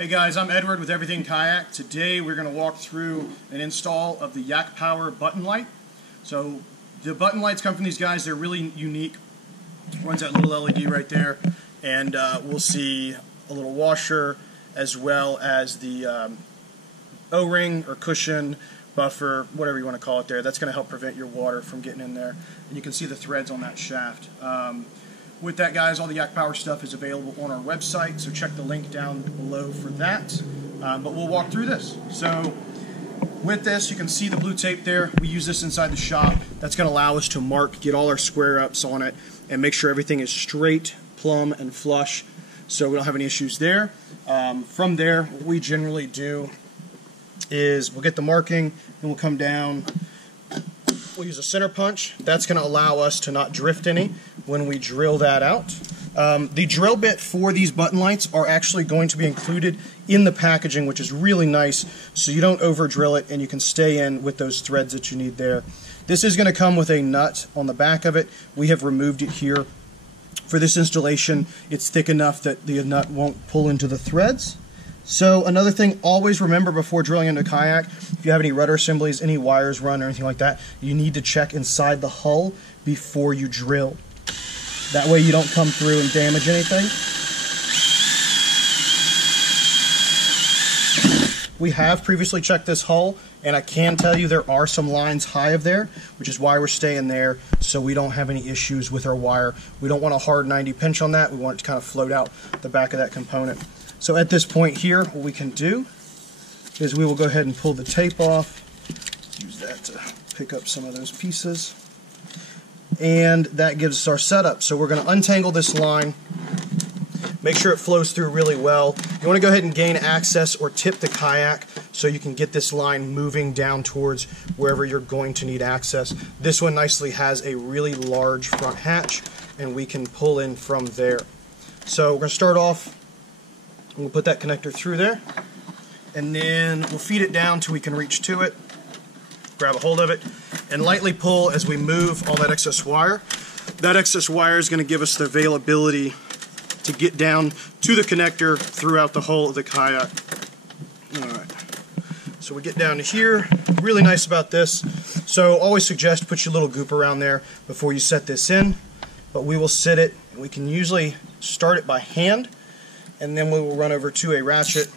Hey guys, I'm Edward with Everything Kayak. Today we're going to walk through an install of the YakPower button light. So the button lights come from these guys. They're really unique. One's that little LED right there, and we'll see a little washer as well as the O-ring or cushion, buffer, whatever you want to call it there. That's going to help prevent your water from getting in there. And you can see the threads on that shaft. With that, guys, all the YakPower stuff is available on our website, so check the link down below for that. But we'll walk through this. So with this, you can see the blue tape there. We use this inside the shop. That's going to allow us to mark, get all our square ups on it, and make sure everything is straight, plumb, and flush, so we don't have any issues there. From there, what we generally do is we'll get the marking, and we'll come down. We'll use a center punch. That's going to allow us to not drift any when we drill that out. The drill bit for these button lights are actually going to be included in the packaging, which is really nice, so you don't over drill it and you can stay in with those threads that you need there. This is going to come with a nut on the back of it. We have removed it here. For this installation, it's thick enough that the nut won't pull into the threads. So another thing, always remember before drilling into a kayak, if you have any rudder assemblies, any wires run or anything like that, you need to check inside the hull before you drill. That way you don't come through and damage anything. We have previously checked this hull, and I can tell you there are some lines high of there, which is why we're staying there, so we don't have any issues with our wire. We don't want a hard 90 pinch on that. We want it to kind of float out the back of that component. So at this point here, what we can do is we will go ahead and pull the tape off. Use that to pick up some of those pieces. And that gives us our setup. So we're going to untangle this line, make sure it flows through really well. You want to go ahead and gain access or tip the kayak so you can get this line moving down towards wherever you're going to need access. This one nicely has a really large front hatch, and we can pull in from there. So we're going to start off. We'll put that connector through there, and then we'll feed it down till we can reach to it, grab a hold of it, and lightly pull as we move all that excess wire. That excess wire is going to give us the availability to get down to the connector throughout the whole of the kayak. Alright, so we get down to here. Really nice about this. So always suggest put your little goop around there before you set this in, but we will sit it, and we can usually start it by hand, and then we will run over to a ratchet,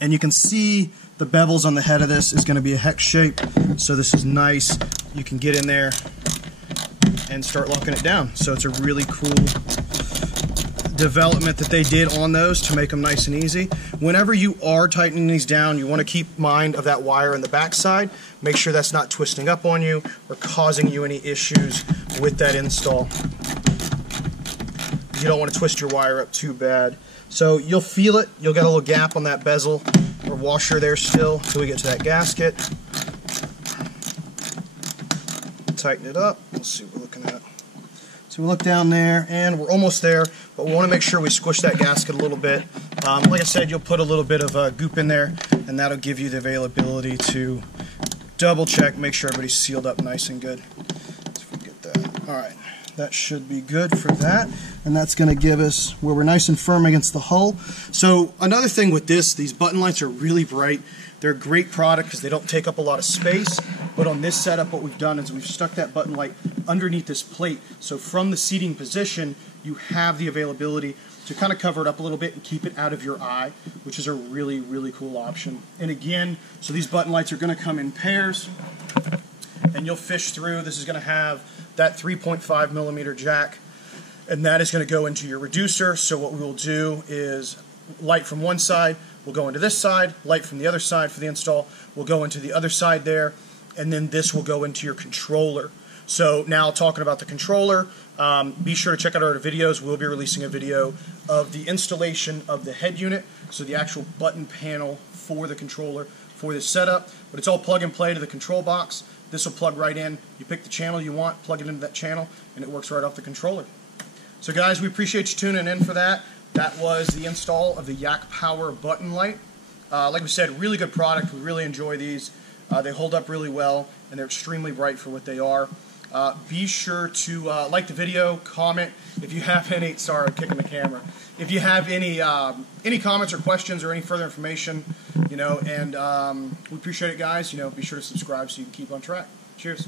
and you can see the bevels on the head of this is going to be a hex shape, so this is nice. You can get in there and start locking it down. So it's a really cool development that they did on those to make them nice and easy. Whenever you are tightening these down, you want to keep mind of that wire in the back side. Make sure that's not twisting up on you or causing you any issues with that install. You don't want to twist your wire up too bad. So you'll feel it. You'll get a little gap on that bezel or washer there still until we get to that gasket. Tighten it up. Let's see what we're looking at. So we look down there, and we're almost there, but we want to make sure we squish that gasket a little bit. Like I said, you'll put a little bit of goop in there, and that'll give you the availability to double check, make sure everybody's sealed up nice and good. Let's forget that. All right. That should be good for that, and that's going to give us where we're nice and firm against the hull. So another thing with this, these button lights are really bright. They're a great product because they don't take up a lot of space, but on this setup what we've done is we've stuck that button light underneath this plate, so from the seating position you have the availability to kind of cover it up a little bit and keep it out of your eye, which is a really, really cool option. And again, so these button lights are going to come in pairs, and you'll fish through. This is going to have that 3.5 millimeter jack, and that is going to go into your reducer. So what we will do is light from one side will go into this side, light from the other side for the install will go into the other side there, and then this will go into your controller. So now talking about the controller, be sure to check out our videos. We'll be releasing a video of the installation of the head unit, so the actual button panel for the controller for this setup, but it's all plug and play to the control box. This will plug right in. You pick the channel you want, plug it into that channel, and it works right off the controller. So guys, we appreciate you tuning in for that. That was the install of the YakPower button light. Like we said, really good product. We really enjoy these. They hold up really well, and they're extremely bright for what they are. Be sure to like the video, comment if you have any. Sorry, I'm kicking the camera. If you have any comments or questions or any further information, and we appreciate it, guys. Be sure to subscribe so you can keep on track. Cheers.